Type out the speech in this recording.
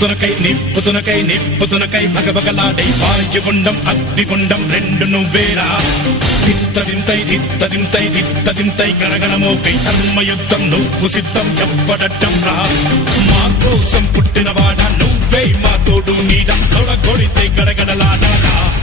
నిప్పుతునకై భగభగలాడై వాయుగుండం అగ్నిగుండం రెండు నువ్వేరా తిత్తదింతై గణగణమోకై ధర్మయుద్ధం నువ్వు సిద్ధం ఎవ్వడట్టం రా మా కోసం పుట్టినవాడా నువ్వే మా తోడు నీడ తొడగొడితే గడగడలాడారా